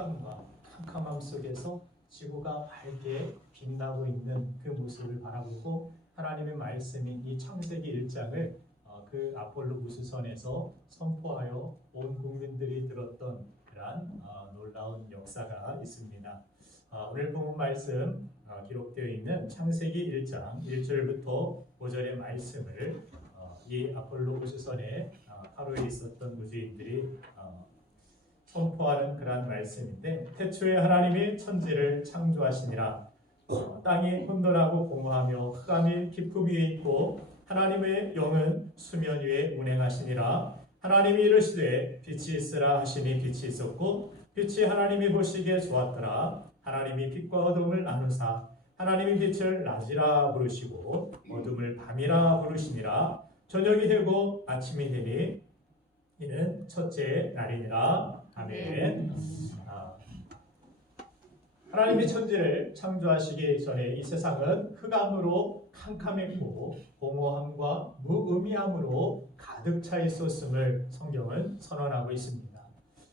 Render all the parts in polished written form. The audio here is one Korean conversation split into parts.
흑암과 캄캄함 속에서 지구가 밝게 빛나고 있는 그 모습을 바라보고 하나님의 말씀인 이 창세기 1장을 그 아폴로 우주선에서 선포하여 온 국민들이 들었던 그러한 놀라운 역사가 있습니다. 오늘 본문 말씀 기록되어 있는 창세기 1장 1절부터 5절의 말씀을 이 아폴로 우주선에 하루에 있었던 우주인들이 선포하는 그러한 말씀인데, 태초에 하나님이 천지를 창조하시니라. 땅이 혼돈하고 공허하며 흑암이 깊음 위에 있고 하나님의 영은 수면 위에 운행하시니라. 하나님이 이르시되 빛이 있으라 하시니 빛이 있었고 빛이 하나님이 보시기에 좋았더라. 하나님이 빛과 어둠을 나누사 하나님이 빛을 낮이라 부르시고 어둠을 밤이라 부르시니라. 저녁이 되고 아침이 되니 이는 첫째 날이니라. 아멘. 하나님이 천지를 창조하시기 전에 이 세상은 흑암으로 캄캄했고 공허함과 무의미함으로 가득 차 있었음을 성경은 선언하고 있습니다.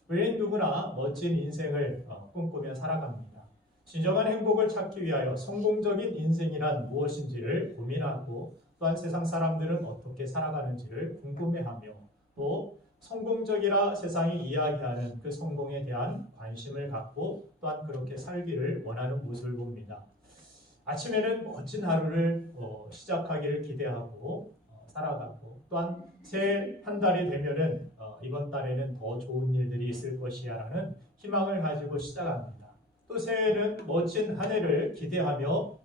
우리는 누구나 멋진 인생을 꿈꾸며 살아갑니다. 진정한 행복을 찾기 위하여 성공적인 인생이란 무엇인지를 고민하고, 또한 세상 사람들은 어떻게 살아가는지를 궁금해하며, 또 성공적이라 세상이 이야기하는 그 성공에 대한 관심을 갖고 또한 그렇게 살기를 원하는 모습을 봅니다. 아침에는 멋진 하루를 시작하기를 기대하고 살아가고, 또한 새 한 달이 되면은 이번 달에는 더 좋은 일들이 있을 것이야라는 희망을 가지고 시작합니다. 또 새해에는 멋진 한 해를 기대하며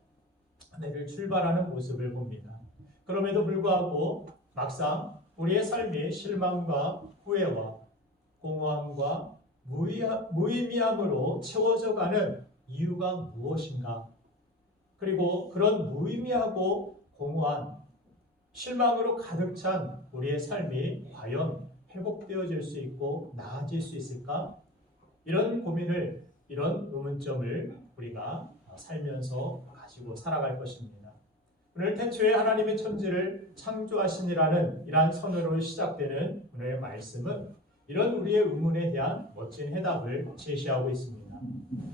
한 해를 출발하는 모습을 봅니다. 그럼에도 불구하고 막상 우리의 삶이 실망과 후회와 공허함과 무의미함으로 채워져 가는 이유가 무엇인가? 그리고 그런 무의미하고 공허한 실망으로 가득 찬 우리의 삶이 과연 회복되어질 수 있고 나아질 수 있을까? 이런 고민을, 이런 의문점을 우리가 살면서 가지고 살아갈 것입니다. 오늘 태초에 하나님의 천지를 창조하시니라는 이러한 선언으로 시작되는 오늘의 말씀은 이런 우리의 의문에 대한 멋진 해답을 제시하고 있습니다.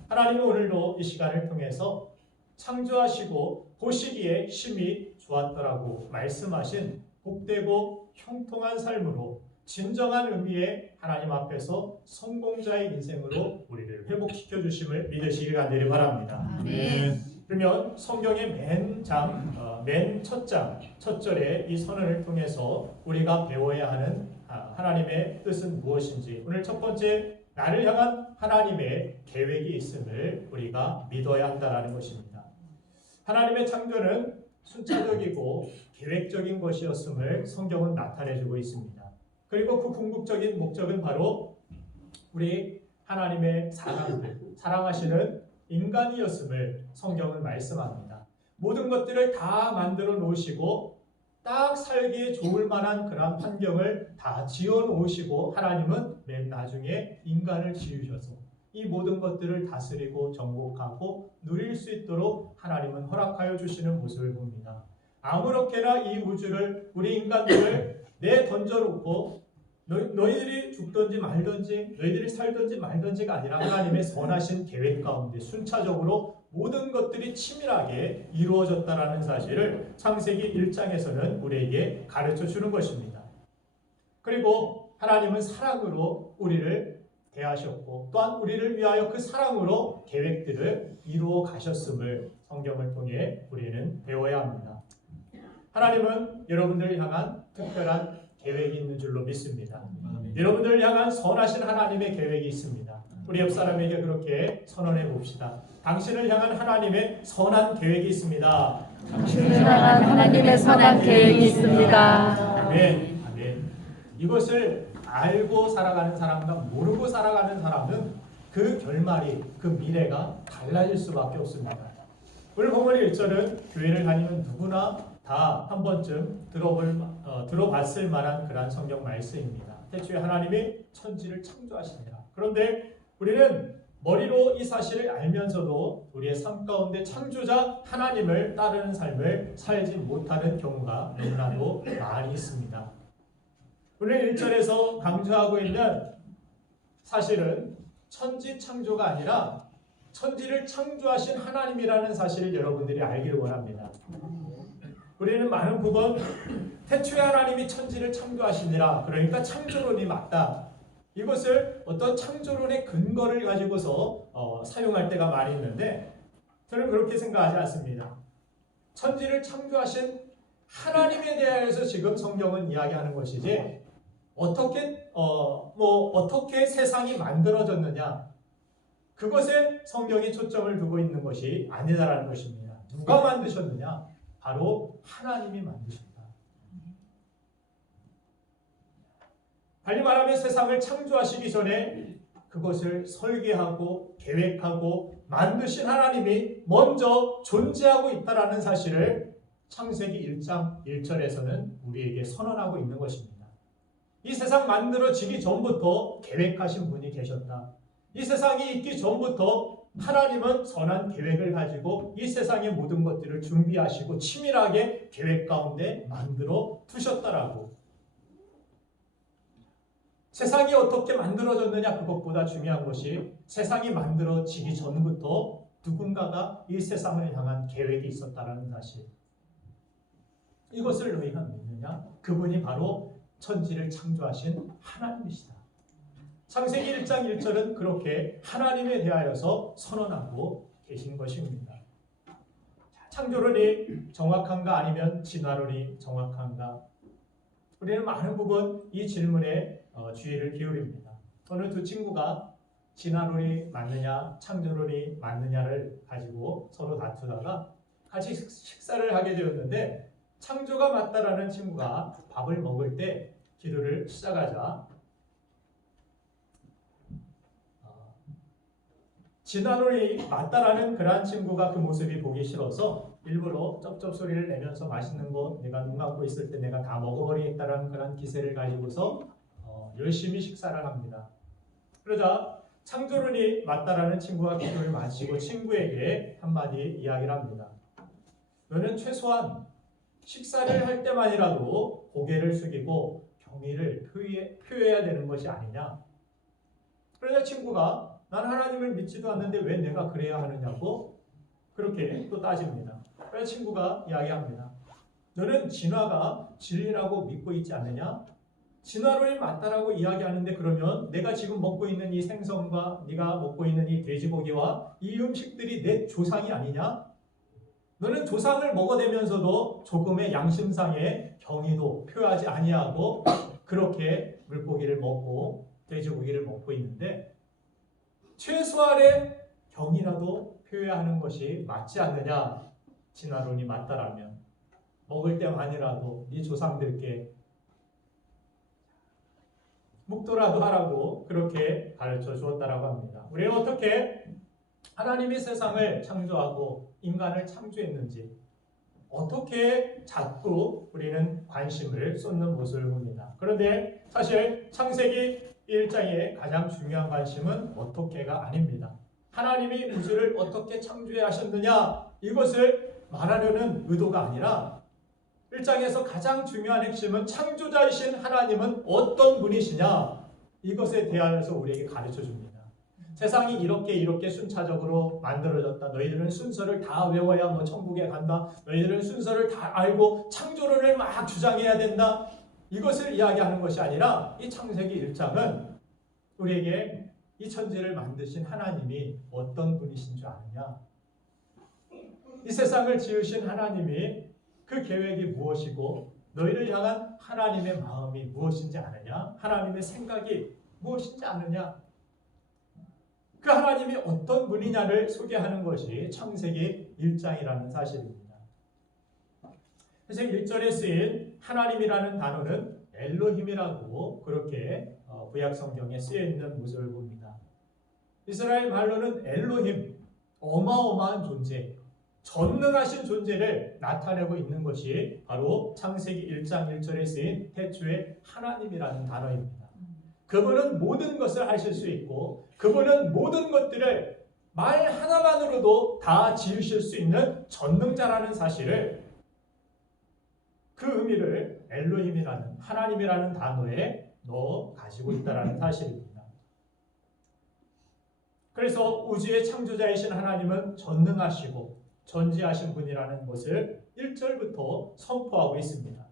하나님은 오늘도 이 시간을 통해서 창조하시고 보시기에 심히 좋았더라고 말씀하신 복되고 형통한 삶으로 진정한 의미의 하나님 앞에서 성공자의 인생으로 우리를 회복시켜 주심을 믿으시길 간절히 바랍니다. 그러면 성경의 맨 첫 장, 첫 절에 이 선언을 통해서 우리가 배워야 하는 하나님의 뜻은 무엇인지, 오늘 첫 번째, 나를 향한 하나님의 계획이 있음을 우리가 믿어야 한다는 것입니다. 하나님의 창조는 순차적이고 계획적인 것이었음을 성경은 나타내주고 있습니다. 그리고 그 궁극적인 목적은 바로 우리 하나님의 사랑하시는 인간이었음을 성경은 말씀합니다. 모든 것들을 다 만들어 놓으시고 딱 살기에 좋을 만한 그런 환경을 다 지어 놓으시고 하나님은 맨 나중에 인간을 지으셔서 이 모든 것들을 다스리고 정복하고 누릴 수 있도록 하나님은 허락하여 주시는 모습을 봅니다. 아무렇게나 이 우주를, 우리 인간들을 내던져놓고 너희들이 죽든지 말든지 너희들이 살든지 말든지가 아니라 하나님의 선하신 계획 가운데 순차적으로 모든 것들이 치밀하게 이루어졌다라는 사실을 창세기 1장에서는 우리에게 가르쳐 주는 것입니다. 그리고 하나님은 사랑으로 우리를 대하셨고 또한 우리를 위하여 그 사랑으로 계획들을 이루어 가셨음을 성경을 통해 우리는 배워야 합니다. 하나님은 여러분들을 향한 특별한 계획이 있는 줄로 믿습니다. 여러분들을 향한 선하신 하나님의 계획이 있습니다. 우리 옆 사람에게 그렇게 선언해 봅시다. 당신을 향한 하나님의 선한 계획이 있습니다. 당신을 향한 하나님의 선한 계획이 있습니다. 아멘. 아멘. 이것을 알고 살아가는 사람과 모르고 살아가는 사람은 그 결말이, 그 미래가 달라질 수밖에 없습니다. 오늘 본문 1절은 교회를 다니는 누구나 다 한 번쯤 들어봤을 만한 그러한 성경 말씀입니다. 태초에 하나님이 천지를 창조하시니라. 그런데 우리는 머리로 이 사실을 알면서도 우리의 삶 가운데 창조자 하나님을 따르는 삶을 살지 못하는 경우가 너무나도 많이 있습니다. 오늘 1절에서 강조하고 있는 사실은 천지 창조가 아니라 천지를 창조하신 하나님이라는 사실을 여러분들이 알길 원합니다. 우리는 많은 부분 태초에 하나님이 천지를 창조하시니라, 그러니까 창조론이 맞다, 이것을 어떤 창조론의 근거를 가지고서 사용할 때가 많이 있는데, 저는 그렇게 생각하지 않습니다. 천지를 창조하신 하나님에 대하여서 지금 성경은 이야기하는 것이지, 어떻게 세상이 만들어졌느냐, 그것에 성경이 초점을 두고 있는 것이 아니다라는 것입니다. 누가 만드셨느냐? 바로 하나님이 만드셨다. 달리 말하면 세상을 창조하시기 전에 그것을 설계하고 계획하고 만드신 하나님이 먼저 존재하고 있다는 사실을 창세기 1장 1절에서는 우리에게 선언하고 있는 것입니다. 이 세상 만들어지기 전부터 계획하신 분이 계셨다. 이 세상이 있기 전부터 하나님은 선한 계획을 가지고 이 세상의 모든 것들을 준비하시고 치밀하게 계획 가운데 만들어 두셨다라고. 세상이 어떻게 만들어졌느냐, 그것보다 중요한 것이 세상이 만들어지기 전부터 누군가가 이 세상을 향한 계획이 있었다는 사실. 이것을 너희가 믿느냐? 그분이 바로 천지를 창조하신 하나님이시다. 창세기 1장 1절은 그렇게 하나님에 대하여서 선언하고 계신 것입니다. 창조론이 정확한가 아니면 진화론이 정확한가? 우리는 많은 부분 이 질문에 주의를 기울입니다. 어느 두 친구가 진화론이 맞느냐 창조론이 맞느냐를 가지고 서로 다투다가 같이 식사를 하게 되었는데, 창조가 맞다라는 친구가 밥을 먹을 때 기도를 시작하자 진화론이 맞다라는 그러한 친구가 그 모습이 보기 싫어서 일부러 쩝쩝 소리를 내면서 맛있는 거 내가 눈 감고 있을 때 내가 다 먹어버리겠다라는 그런 기세를 가지고서 열심히 식사를 합니다. 그러자 창조론이 맞다라는 친구가 기도를 마치고 친구에게 한마디 이야기를 합니다. 너는 최소한 식사를 할 때만이라도 고개를 숙이고 경의를 표해야 되는 것이 아니냐. 그러자 친구가 나는 하나님을 믿지도 않는데 왜 내가 그래야 하느냐고 그렇게 또 따집니다. 그래서 친구가 이야기합니다. 너는 진화가 진리라고 믿고 있지 않느냐? 진화론이 맞다라고 이야기하는데 그러면 내가 지금 먹고 있는 이 생선과 네가 먹고 있는 이 돼지고기와 이 음식들이 내 조상이 아니냐? 너는 조상을 먹어대면서도 조금의 양심상의 경의도 표하지 아니하고 그렇게 물고기를 먹고 돼지고기를 먹고 있는데 최소한의 경이라도 표해야 하는 것이 맞지 않느냐? 진화론이 맞다라면 먹을 때만이라도 네 조상들께 묵도라도 하라고 그렇게 가르쳐 주었다라고 합니다. 우리는 어떻게 하나님이 세상을 창조하고 인간을 창조했는지 어떻게 자꾸 우리는 관심을 쏟는 모습을 봅니다. 그런데 사실 창세기 1장의 가장 중요한 관심은 어떻게가 아닙니다. 하나님이 우주를 어떻게 창조해 하셨느냐, 이것을 말하려는 의도가 아니라 1장에서 가장 중요한 핵심은 창조자이신 하나님은 어떤 분이시냐, 이것에 대하여서 우리에게 가르쳐 줍니다. 세상이 이렇게 순차적으로 만들어졌다. 너희들은 순서를 다 외워야 뭐 천국에 간다. 너희들은 순서를 다 알고 창조론을 막 주장해야 된다. 이것을 이야기하는 것이 아니라 이 창세기 1장은 우리에게 이 천지를 만드신 하나님이 어떤 분이신 줄 아느냐? 이 세상을 지으신 하나님이 그 계획이 무엇이고 너희를 향한 하나님의 마음이 무엇인지 아느냐? 하나님의 생각이 무엇인지 아느냐? 그 하나님이 어떤 분이냐를 소개하는 것이 창세기 1장이라는 사실입니다. 창세기 1절에 쓰인 하나님이라는 단어는 엘로힘이라고 그렇게 구약 성경에 쓰여 있는 모습을 봅니다. 이스라엘 말로는 엘로힘, 어마어마한 존재, 전능하신 존재를 나타내고 있는 것이 바로 창세기 1장 1절에 쓰인 태초에 하나님이라는 단어입니다. 그분은 모든 것을 하실 수 있고 그분은 모든 것들을 말 하나만으로도 다 지으실 수 있는 전능자라는 사실을, 그 의미를 엘로힘이라는 하나님이라는 단어에 넣어 가지고 있다는 사실입니다. 그래서 우주의 창조자이신 하나님은 전능하시고 전지하신 분이라는 것을 1절부터 선포하고 있습니다.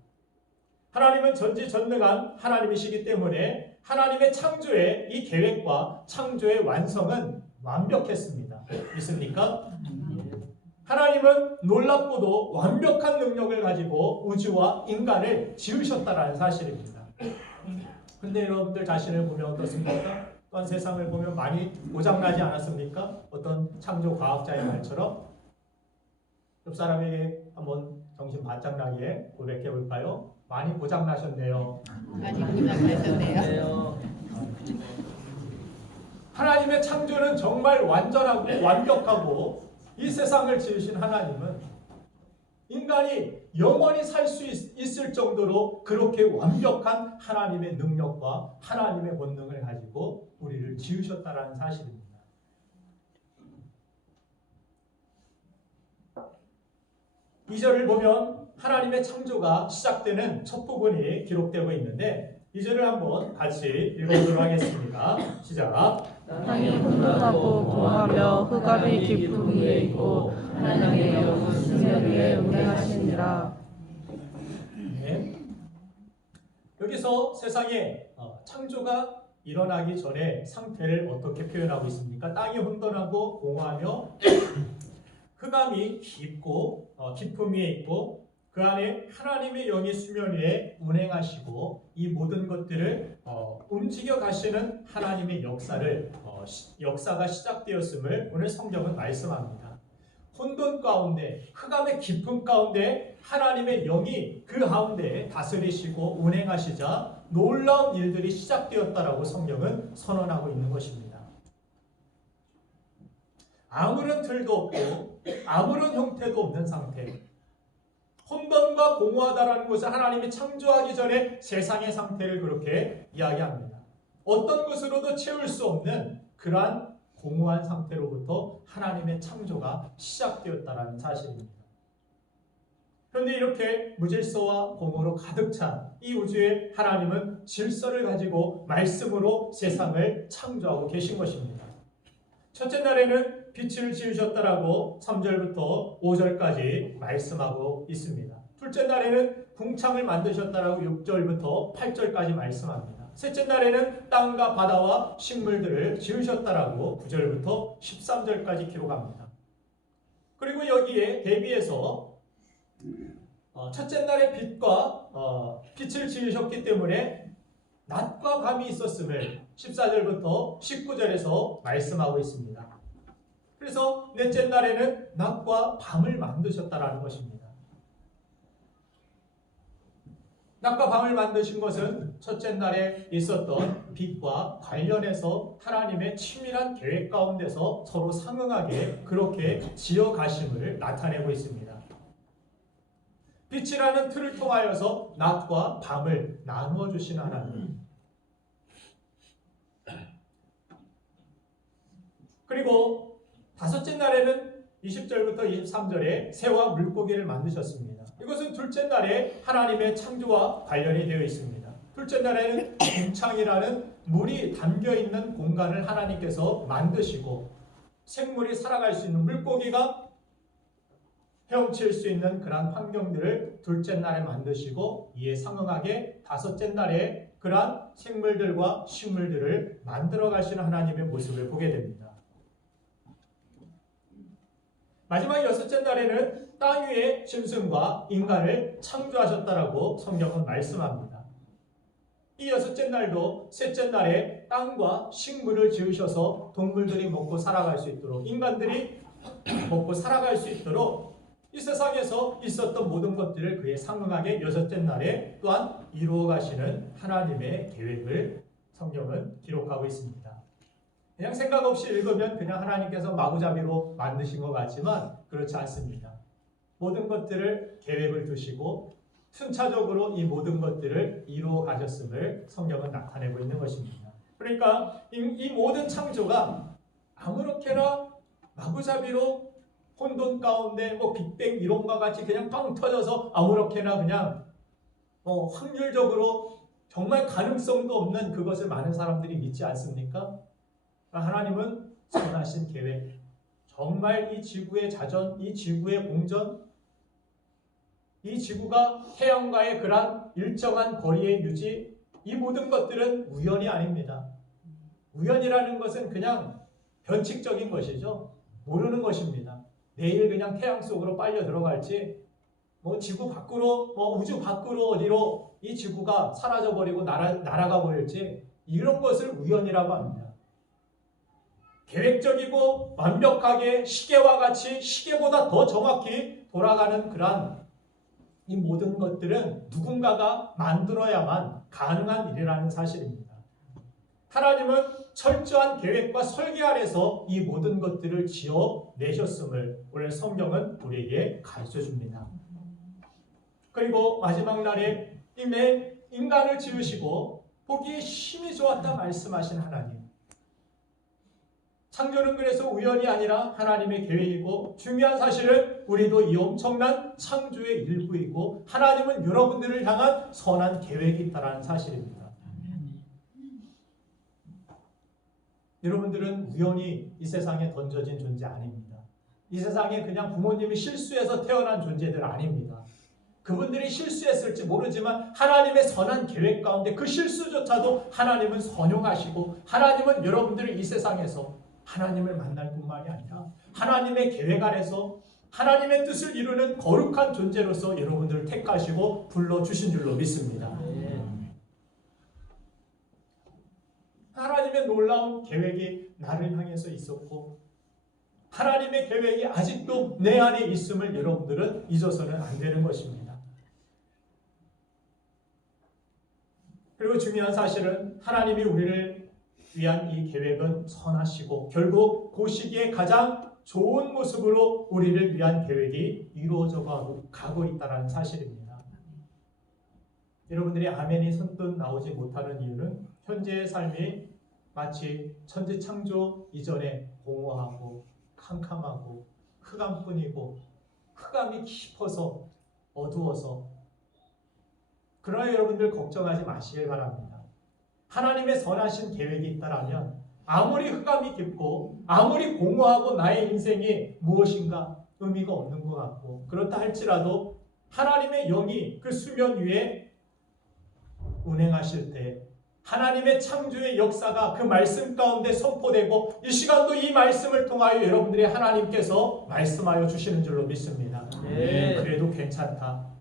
하나님은 전지전능한 하나님이시기 때문에 하나님의 창조의 이 계획과 창조의 완성은 완벽했습니다. 믿습니까? 하나님은 놀랍고도 완벽한 능력을 가지고 우주와 인간을 지으셨다는 사실입니다. 근데 여러분들 자신을 보면 어떻습니까? 또한 세상을 보면 많이 고장나지 않았습니까? 어떤 창조 과학자의 말처럼. 옆 사람에게 한번 정신 바짝 나게 고백해 볼까요? 많이 고장나셨네요. 많이 고장나셨네요. 하나님의 창조는 정말 완전하고 완벽하고 이 세상을 지으신 하나님은 인간이 영원히 살 수 있을 정도로 그렇게 완벽한 하나님의 능력과 하나님의 본능을 가지고 우리를 지으셨다는 사실입니다. 이 절을 보면 하나님의 창조가 시작되는 첫 부분이 기록되고 있는데 이 절을 한번 같이 읽어보도록 하겠습니다. 시작. 땅이 혼돈하고 공하며 흑암이 깊은 위에 있고 하나님의 영은 수면 위에 운행하시니라. 네. 여기서 세상에 창조가 일어나기 전에 상태를 어떻게 표현하고 있습니까? 땅이 혼돈하고 공하며 흑암이 깊음 위에 있고 그 안에 하나님의 영이 수면 위에 운행하시고 이 모든 것들을 움직여 가시는 하나님의 역사가 시작되었음을 오늘 성경은 말씀합니다. 혼돈 가운데 흑암의 깊음 가운데 하나님의 영이 그 가운데 다스리시고 운행하시자 놀라운 일들이 시작되었다라고 성경은 선언하고 있는 것입니다. 아무런 틀도 없고 아무런 형태도 없는 상태, 혼돈과 공허하다라는 것은 하나님이 창조하기 전에 세상의 상태를 그렇게 이야기합니다. 어떤 것으로도 채울 수 없는 그러한 공허한 상태로부터 하나님의 창조가 시작되었다는 사실입니다. 그런데 이렇게 무질서와 공허로 가득 찬 이 우주에 하나님은 질서를 가지고 말씀으로 세상을 창조하고 계신 것입니다. 첫째 날에는 빛을 지으셨다라고 3절부터 5절까지 말씀하고 있습니다. 둘째 날에는 궁창을 만드셨다라고 6절부터 8절까지 말씀합니다. 셋째 날에는 땅과 바다와 식물들을 지으셨다라고 9절부터 13절까지 기록합니다. 그리고 여기에 대비해서 첫째 날에 빛을 지으셨기 때문에 낮과 밤이 있었음을 14절부터 19절에서 말씀하고 있습니다. 그래서 넷째 날에는 낮과 밤을 만드셨다라는 것입니다. 낮과 밤을 만드신 것은 첫째 날에 있었던 빛과 관련해서 하나님의 치밀한 계획 가운데서 서로 상응하게 그렇게 지어가심을 나타내고 있습니다. 빛이라는 틀을 통하여서 낮과 밤을 나누어 주신 하나님. 그리고 다섯째 날에는 20절부터 23절에 새와 물고기를 만드셨습니다. 이것은 둘째 날에 하나님의 창조와 관련이 되어 있습니다. 둘째 날에는 궁창이라는 물이 담겨있는 공간을 하나님께서 만드시고 생물이 살아갈 수 있는 물고기가 헤엄칠 수 있는 그러한 환경들을 둘째 날에 만드시고 이에 상응하게 다섯째 날에 그러한 생물들과 식물들을 만들어 가시는 하나님의 모습을 보게 됩니다. 마지막 여섯째 날에는 땅 위에 짐승과 인간을 창조하셨다라고 성경은 말씀합니다. 이 여섯째 날도 셋째 날에 땅과 식물을 지으셔서 동물들이 먹고 살아갈 수 있도록 인간들이 먹고 살아갈 수 있도록 이 세상에서 있었던 모든 것들을 그에 상응하게 여섯째 날에 또한 이루어 가시는 하나님의 계획을 성경은 기록하고 있습니다. 그냥 생각 없이 읽으면 그냥 하나님께서 마구잡이로 만드신 것 같지만 그렇지 않습니다. 모든 것들을 계획을 두시고 순차적으로 이 모든 것들을 이루어 가셨음을 성경은 나타내고 있는 것입니다. 그러니까 이 모든 창조가 아무렇게나 마구잡이로 혼돈 가운데 빅뱅 이론과 같이 그냥 빵 터져서 아무렇게나 그냥 확률적으로 정말 가능성도 없는 그것을 많은 사람들이 믿지 않습니까? 하나님은 선하신 계획, 정말 이 지구의 자전, 이 지구의 공전, 이 지구가 태양과의 그런 일정한 거리의 유지, 이 모든 것들은 우연이 아닙니다. 우연이라는 것은 그냥 변칙적인 것이죠. 모르는 것입니다. 내일 그냥 태양 속으로 빨려 들어갈지, 지구 밖으로, 우주 밖으로 어디로 이 지구가 사라져버리고 날아가 버릴지, 이런 것을 우연이라고 합니다. 계획적이고 완벽하게 시계와 같이 시계보다 더 정확히 돌아가는 그러한 이 모든 것들은 누군가가 만들어야만 가능한 일이라는 사실입니다. 하나님은 철저한 계획과 설계 아래서 이 모든 것들을 지어내셨음을 오늘 성경은 우리에게 가르쳐 줍니다. 그리고 마지막 날에 이내 인간을 지으시고 보기에 심히 좋았다 말씀하신 하나님. 창조는 그래서 우연이 아니라 하나님의 계획이고, 중요한 사실은 우리도 이 엄청난 창조의 일부이고 하나님은 여러분들을 향한 선한 계획이 있다는 사실입니다. 여러분들은 우연히 이 세상에 던져진 존재 아닙니다. 이 세상에 그냥 부모님이 실수해서 태어난 존재들 아닙니다. 그분들이 실수했을지 모르지만 하나님의 선한 계획 가운데 그 실수조차도 하나님은 선용하시고, 하나님은 여러분들을 이 세상에서 하나님을 만날 뿐만이 아니라 하나님의 계획 안에서 하나님의 뜻을 이루는 거룩한 존재로서 여러분들을 택하시고 불러주신 줄로 믿습니다. 하나님의 놀라운 계획이 나를 향해서 있었고, 하나님의 계획이 아직도 내 안에 있음을 여러분들은 잊어서는 안 되는 것입니다. 그리고 중요한 사실은 하나님이 우리를 위한 이 계획은 선하시고 결국 그 시기에 가장 좋은 모습으로 우리를 위한 계획이 이루어져 가고 있다는 사실입니다. 여러분들이 아멘이 선뜻 나오지 못하는 이유는 현재의 삶이 마치 천지창조 이전에 공허하고 캄캄하고 흑암뿐이고 흑암이 깊어서 어두워서, 그러나 여러분들 걱정하지 마시길 바랍니다. 하나님의 선하신 계획이 있다라면 아무리 흑암이 깊고 아무리 공허하고 나의 인생이 무엇인가 의미가 없는 것 같고, 그렇다 할지라도 하나님의 영이 그 수면 위에 운행하실 때 하나님의 창조의 역사가 그 말씀 가운데 선포되고, 이 시간도 이 말씀을 통하여 여러분들이 하나님께서 말씀하여 주시는 줄로 믿습니다. 그래도 괜찮다.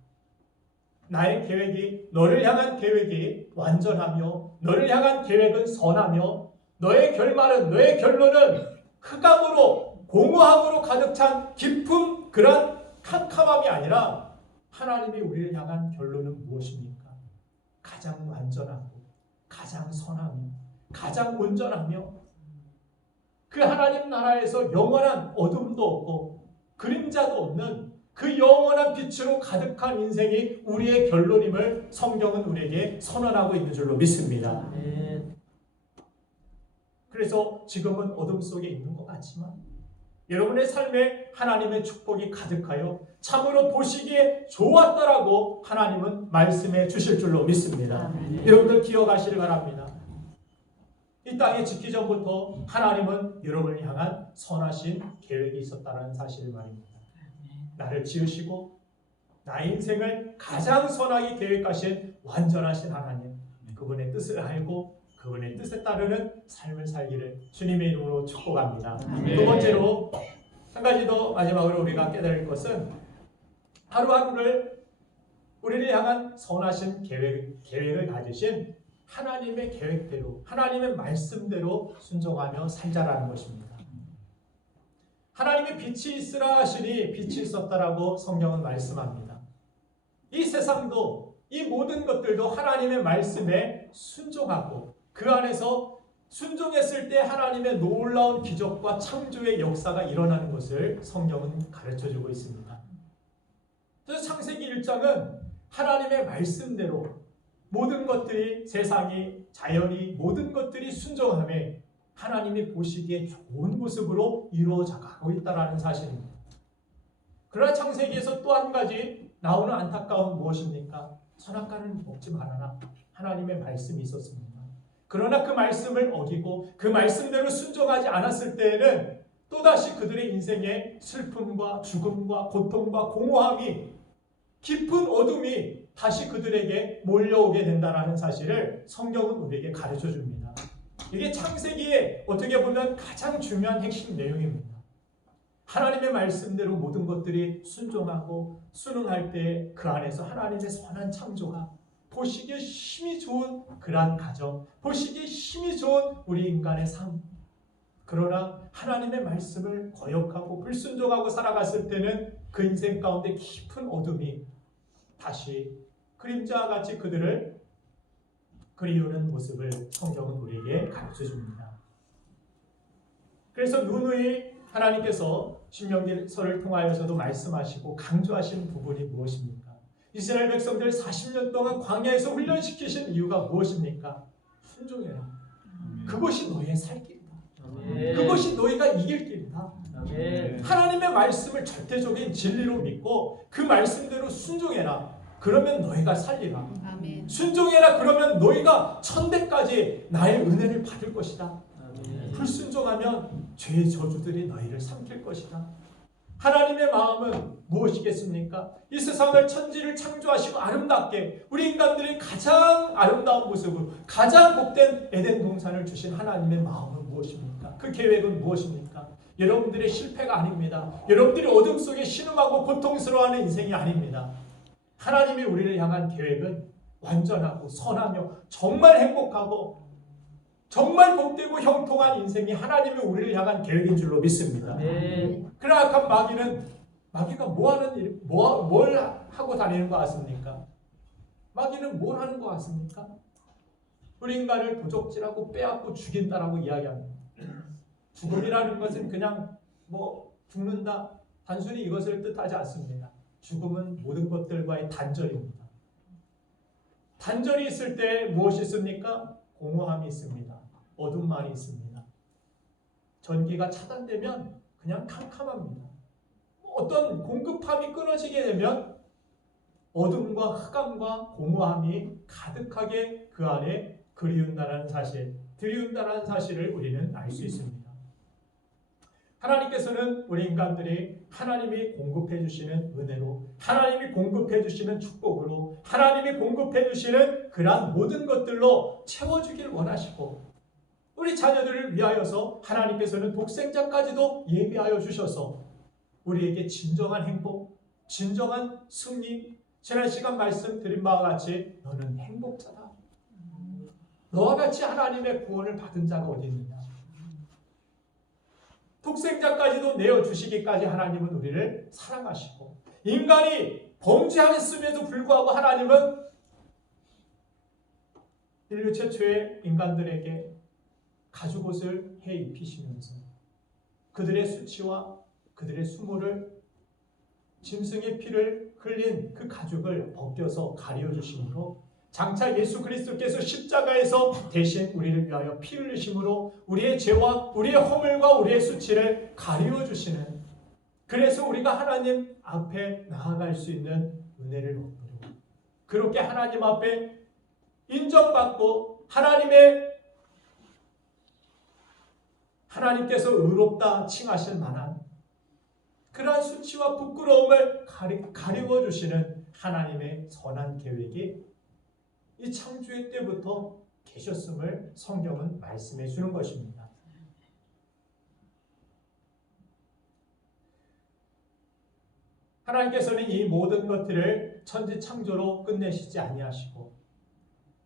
나의 계획이, 너를 향한 계획이 완전하며 너를 향한 계획은 선하며 너의 결말은, 너의 결론은 흑암으로 공허함으로 가득 찬 깊은 그런 캄캄함이 아니라, 하나님이 우리를 향한 결론은 무엇입니까? 가장 완전하고 가장 선하며 가장 온전하며 그 하나님 나라에서 영원한 어둠도 없고 그림자도 없는 그 영원한 빛으로 가득한 인생이 우리의 결론임을 성경은 우리에게 선언하고 있는 줄로 믿습니다. 그래서 지금은 어둠 속에 있는 것 같지만 여러분의 삶에 하나님의 축복이 가득하여 참으로 보시기에 좋았다라고 하나님은 말씀해 주실 줄로 믿습니다. 여러분들 기억하시길 바랍니다. 이 땅에 짓기 전부터 하나님은 여러분을 향한 선하신 계획이 있었다는 사실을 말입니다. 나를 지으시고 나의 인생을 가장 선하게 계획하신 완전하신 하나님, 그분의 뜻을 알고 그분의 뜻에 따르는 삶을 살기를 주님의 이름으로 축복합니다. 두 번째로, 한 가지 더 마지막으로 우리가 깨달을 것은 하루하루를 우리를 향한 선하신 계획을 가지신 하나님의 계획대로, 하나님의 말씀대로 순종하며 살자라는 것입니다. 하나님의 빛이 있으라 하시니 빛이 있었다라고 성경은 말씀합니다. 이 세상도, 이 모든 것들도 하나님의 말씀에 순종하고 그 안에서 순종했을 때 하나님의 놀라운 기적과 창조의 역사가 일어나는 것을 성경은 가르쳐주고 있습니다. 그래서 창세기 1장은 하나님의 말씀대로 모든 것들이, 세상이, 자연이, 모든 것들이 순종함에 하나님이 보시기에 좋은 모습으로 이루어져 가고 있다는 사실입니다. 그러나 창세기에서 또 한 가지 나오는 안타까운 무엇입니까? 선악과는 먹지 말아라. 하나님의 말씀이 있었습니다. 그러나 그 말씀을 어기고 그 말씀대로 순종하지 않았을 때에는 또다시 그들의 인생에 슬픔과 죽음과 고통과 공허함이 깊은 어둠이 다시 그들에게 몰려오게 된다는 사실을 성경은 우리에게 가르쳐 줍니다. 이게 창세기에 어떻게 보면 가장 중요한 핵심 내용입니다. 하나님의 말씀대로 모든 것들이 순종하고 순응할 때 그 안에서 하나님의 선한 창조가 보시기에 힘이 좋은 그러한 가정, 보시기에 힘이 좋은 우리 인간의 삶. 그러나 하나님의 말씀을 거역하고 불순종하고 살아갔을 때는 그 인생 가운데 깊은 어둠이 다시 그림자와 같이 그들을 그리우는 모습을 성경은 우리에게 가르쳐 줍니다. 그래서 누누이 하나님께서 신명기서를 통하여서도 말씀하시고 강조하신 부분이 무엇입니까? 이스라엘 백성들 40년 동안 광야에서 훈련시키신 이유가 무엇입니까? 순종해라. 그것이 너희의 살 길이다. 그것이 너희가 이길 길이다. 하나님의 말씀을 절대적인 진리로 믿고 그 말씀대로 순종해라. 그러면 너희가 살리라. 아멘. 순종해라. 그러면 너희가 천대까지 나의 은혜를 받을 것이다. 불순종하면 죄의 저주들이 너희를 삼킬 것이다. 하나님의 마음은 무엇이겠습니까? 이 세상을 천지를 창조하시고 아름답게 우리 인간들이 가장 아름다운 모습으로 가장 복된 에덴 동산을 주신 하나님의 마음은 무엇입니까? 그 계획은 무엇입니까? 여러분들의 실패가 아닙니다. 여러분들이 어둠 속에 신음하고 고통스러워하는 인생이 아닙니다. 하나님이 우리를 향한 계획은 완전하고 선하며 정말 행복하고 정말 복되고 형통한 인생이 하나님이 우리를 향한 계획인 줄로 믿습니다. 그러나 악한 마귀가 뭘 하고 다니는 것 같습니까? 마귀는 뭘 하는 것 같습니까? 우리 인간을 도적질하고 빼앗고 죽인다라고 이야기합니다. 죽음이라는 것은 그냥 죽는다 단순히 이것을 뜻하지 않습니다. 죽음은 모든 것들과의 단절입니다. 단절이 있을 때 무엇이 있습니까? 공허함이 있습니다. 어둠만이 있습니다. 전기가 차단되면 그냥 캄캄합니다. 어떤 공급함이 끊어지게 되면 어둠과 흑암과 공허함이 가득하게 그 안에 그리운다는 사실을 우리는 알 수 있습니다. 하나님께서는 우리 인간들이 하나님이 공급해 주시는 은혜로, 하나님이 공급해 주시는 축복으로, 하나님이 공급해 주시는 그러한 모든 것들로 채워주길 원하시고, 우리 자녀들을 위하여서 하나님께서는 독생자까지도 예비하여 주셔서 우리에게 진정한 행복, 진정한 승리, 지난 시간 말씀드린 바와 같이 너는 행복자다. 너와 같이 하나님의 구원을 받은 자가 어디 있느냐. 독생자까지도 내어주시기까지 하나님은 우리를 사랑하시고, 인간이 범죄했음에도 불구하고 하나님은 인류 최초의 인간들에게 가죽옷을 해 입히시면서 그들의 수치와 그들의 수모를, 짐승의 피를 흘린 그 가죽을 벗겨서 가려주심으로, 장차 예수 그리스도께서 십자가에서 대신 우리를 위하여 피 흘리심으로 우리의 죄와 우리의 허물과 우리의 수치를 가려주시는, 그래서 우리가 하나님 앞에 나아갈 수 있는 은혜를 얻도록, 그렇게 하나님 앞에 인정받고 하나님께서 의롭다 칭하실 만한 그러한 수치와 부끄러움을 가리워 주시는 하나님의 선한 계획이 이 창조의 때부터 계셨음을 성경은 말씀해 주는 것입니다. 하나님께서는 이 모든 것들을 천지 창조로 끝내시지 아니하시고,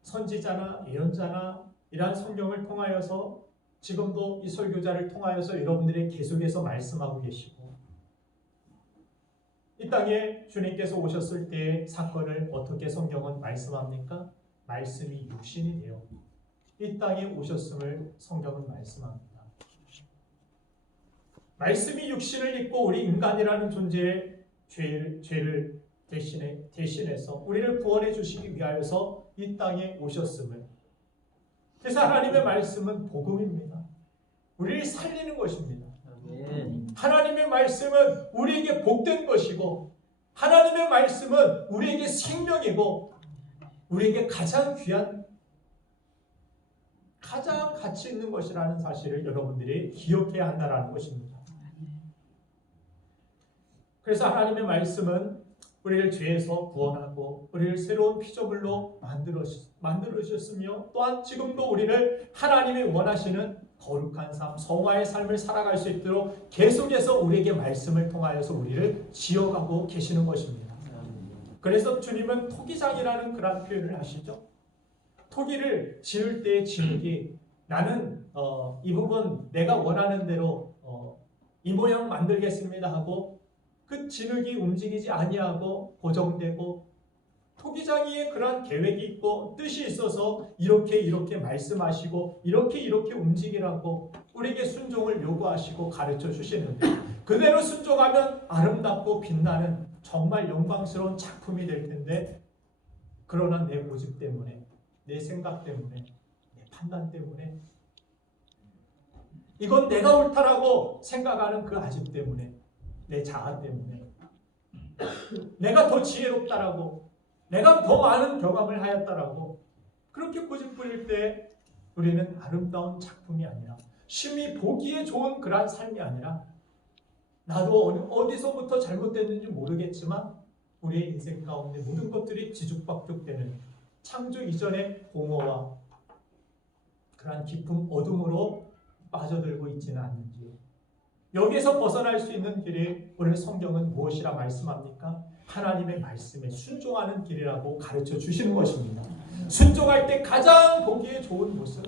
선지자나 예언자나 이러한 성경을 통하여서 지금도 이 설교자를 통하여서 여러분들이 계속해서 말씀하고 계시고, 이 땅에 주님께서 오셨을 때의 사건을 어떻게 성경은 말씀합니까? 말씀이 육신이 되어 이 땅에 오셨음을 성경은 말씀합니다. 말씀이 육신을 입고 우리 인간이라는 존재의 죄를 대신해서 우리를 구원해 주시기 위하여서 이 땅에 오셨음을, 그래서 하나님의 말씀은 복음입니다. 우리를 살리는 것입니다. 하나님의 말씀은 우리에게 복된 것이고, 하나님의 말씀은 우리에게 생명이고, 우리에게 가장 귀한 가장 가치 있는 것이라는 사실을 여러분들이 기억해야 한다는 것입니다. 그래서 하나님의 말씀은 우리를 죄에서 구원하고 우리를 새로운 피조물로 만들어주셨으며 또한 지금도 우리를 하나님이 원하시는 거룩한 삶, 성화의 삶을 살아갈 수 있도록 계속해서 우리에게 말씀을 통하여서 우리를 지어가고 계시는 것입니다. 그래서 주님은 토기장이라는 그런 표현을 하시죠. 토기를 지을 때의 진흙이 나는 이 부분 내가 원하는 대로 이 모양 만들겠습니다 하고 그 진흙이 움직이지 아니하고 고정되고 토기장이의 그러한 계획이 있고 뜻이 있어서 이렇게 말씀하시고 이렇게 움직이라고 우리에게 순종을 요구하시고 가르쳐 주시는데 그대로 순종하면 아름답고 빛나는 정말 영광스러운 작품이 될 텐데 그러나 내 고집 때문에 내 생각 때문에 내 판단 때문에 이건 내가 옳다라고 생각하는 그 아집 때문에 내 자아 때문에 내가 더 지혜롭다라고 내가 더 많은 경험을 하였다라고 그렇게 고집 부릴 때 우리는 아름다운 작품이 아니라 심히 보기에 좋은 그러한 삶이 아니라 나도 어디서부터 잘못됐는지 모르겠지만 우리의 인생 가운데 모든 것들이 뒤죽박죽되는 창조 이전의 공허와 그러한 깊은 어둠으로 빠져들고 있지는 않는지 여기에서 벗어날 수 있는 길이 오늘 성경은 무엇이라 말씀합니까? 하나님의 말씀에 순종하는 길이라고 가르쳐 주시는 것입니다. 순종할 때 가장 보기에 좋은 모습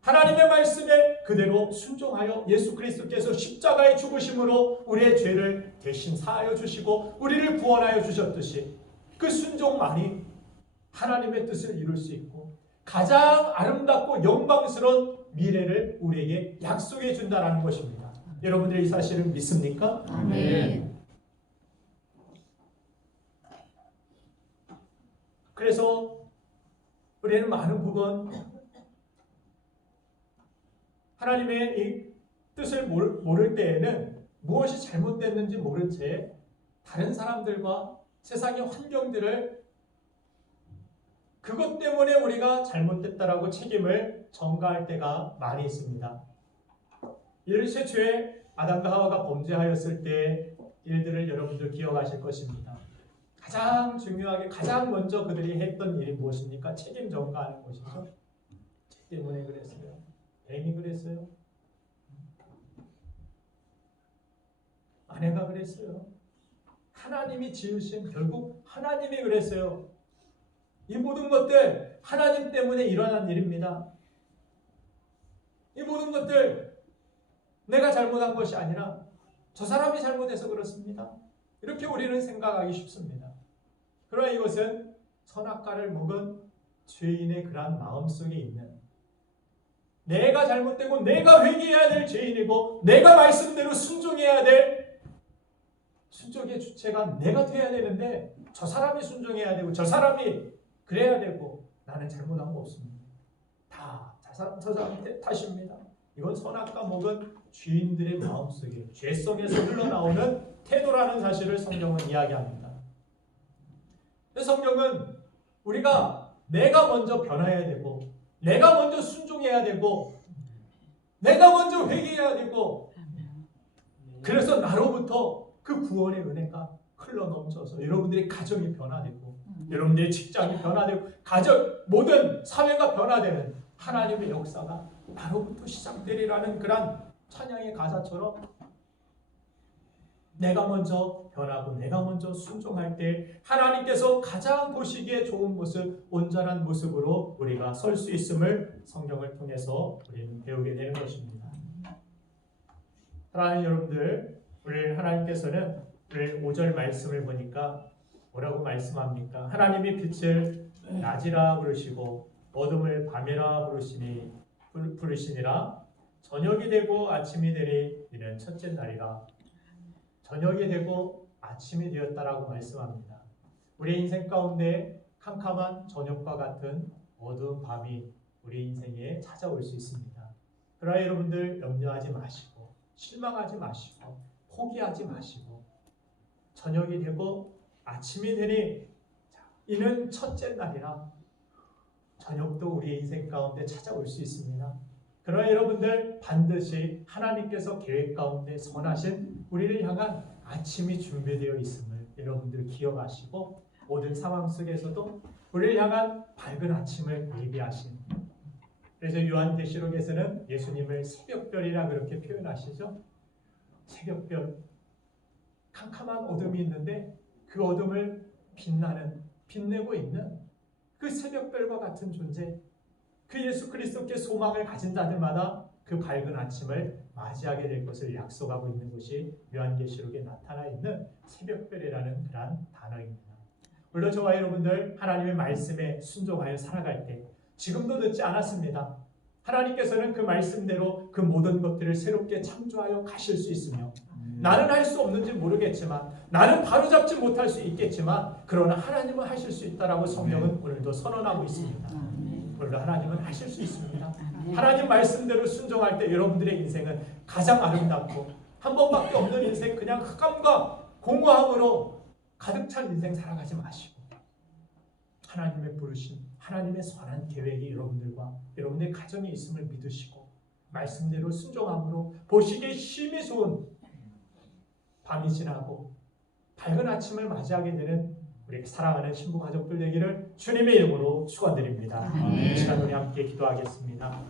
하나님의 말씀에 그대로 순종하여 예수 그리스도께서 십자가의 죽으심으로 우리의 죄를 대신 사하여 주시고 우리를 구원하여 주셨듯이 그 순종만이 하나님의 뜻을 이룰 수 있고 가장 아름답고 영광스러운 미래를 우리에게 약속해 준다는 것입니다. 여러분들이 이 사실을 믿습니까? 아멘. 그래서 우리는 많은 부분 하나님의 이 뜻을 모를 때에는 무엇이 잘못됐는지 모른 채 다른 사람들과 세상의 환경들을 그것 때문에 우리가 잘못됐다라고 책임을 전가할 때가 많이 있습니다. 이를 최초에 아담과 하와가 범죄하였을 때의 일들을 여러분들 기억하실 것입니다. 가장 중요하게 가장 먼저 그들이 했던 일이 무엇입니까? 책임 전가하는 것이죠. 죄 때문에 그랬어요. 뱀이 그랬어요. 아내가 그랬어요. 하나님이 지으신 결국 하나님이 그랬어요. 이 모든 것들 하나님 때문에 일어난 일입니다. 이 모든 것들 내가 잘못한 것이 아니라 저 사람이 잘못해서 그렇습니다. 이렇게 우리는 생각하기 쉽습니다. 그러나 이것은 선악과를 먹은 죄인의 그러한 마음속에 있는 내가 잘못되고 내가 회개해야 될 죄인이고 내가 말씀대로 순종해야 될 순종의 주체가 내가 돼야 되는데 저 사람이 순종해야 되고 저 사람이 그래야 되고 나는 잘못한 거 없습니다. 다 저 사람 탓입니다. 이건 선악과 먹은 죄인들의 마음속에 죄성에서 흘러나오는 태도라는 사실을 성경은 이야기합니다. 성경은 우리가 내가 먼저 변화해야 되고 내가 먼저 순종해야 되고 내가 먼저 회개해야 되고 그래서 나로부터 그 구원의 은혜가 흘러넘쳐서 여러분들의 가정이 변화되고 여러분들의 직장이 변화되고 가정 모든 사회가 변화되는 하나님의 역사가 나로부터 시작되리라는 그런 찬양의 가사처럼 내가 먼저 변하고 내가 먼저 순종할 때 하나님께서 가장 보시기에 좋은 모습, 온전한 모습으로 우리가 설 수 있음을 성경을 통해서 우리는 배우게 되는 것입니다. 사랑하는 여러분들, 우리 하나님께서는 오늘 5절 말씀을 보니까 뭐라고 말씀합니까? 하나님이 빛을 낮이라 부르시고 어둠을 밤이라 부르시니라. 저녁이 되고 아침이 되니 이는 첫째 날이라. 저녁이 되고 아침이 되었다라고 말씀합니다. 우리 인생 가운데 캄캄한 저녁과 같은 어두운 밤이 우리 인생에 찾아올 수 있습니다. 그러나 여러분들 염려하지 마시고 실망하지 마시고 포기하지 마시고 저녁이 되고 아침이 되니 이는 첫째 날이라. 저녁도 우리의 인생 가운데 찾아올 수 있습니다. 그러나 여러분들 반드시 하나님께서 계획 가운데 선하신 우리를 향한 아침이 준비되어 있음을 여러분들 기억하시고 모든 상황 속에서도 우리를 향한 밝은 아침을 예비하신, 그래서 요한계시록에서는 예수님을 새벽별이라 그렇게 표현하시죠. 새벽별, 캄캄한 어둠이 있는데 그 어둠을 빛내고 있는 그 새벽별과 같은 존재, 그 예수 그리스도께 소망을 가진 자들마다 그 밝은 아침을 맞이하게 될 것을 약속하고 있는 것이 요한계시록에 나타나 있는 새벽별이라는 그러한 단어입니다. 물론 저와 여러분들 하나님의 말씀에 순종하여 살아갈 때 지금도 늦지 않았습니다. 하나님께서는 그 말씀대로 그 모든 것들을 새롭게 창조하여 가실 수 있으며, 나는 할 수 없는지 모르겠지만, 나는 바로잡지 못할 수 있겠지만, 그러나 하나님은 하실 수 있다라고 성경은 오늘도 선언하고 있습니다. 오늘도 하나님은 하실 수 있습니다. 하나님 말씀대로 순종할 때 여러분들의 인생은 가장 아름답고, 한 번밖에 없는 인생, 그냥 흑암과 공허함으로 가득 찬 인생 살아가지 마시고, 하나님의 부르심, 하나님의 선한 계획이 여러분들과 여러분의 가정에 있음을 믿으시고 말씀대로 순종함으로 보시기에 힘이 좋은 밤이 지나고 밝은 아침을 맞이하게 되는 우리 사랑하는 신부 가족들 되기를 주님의 이름으로 축원드립니다. 이 시간 우리 함께 기도하겠습니다.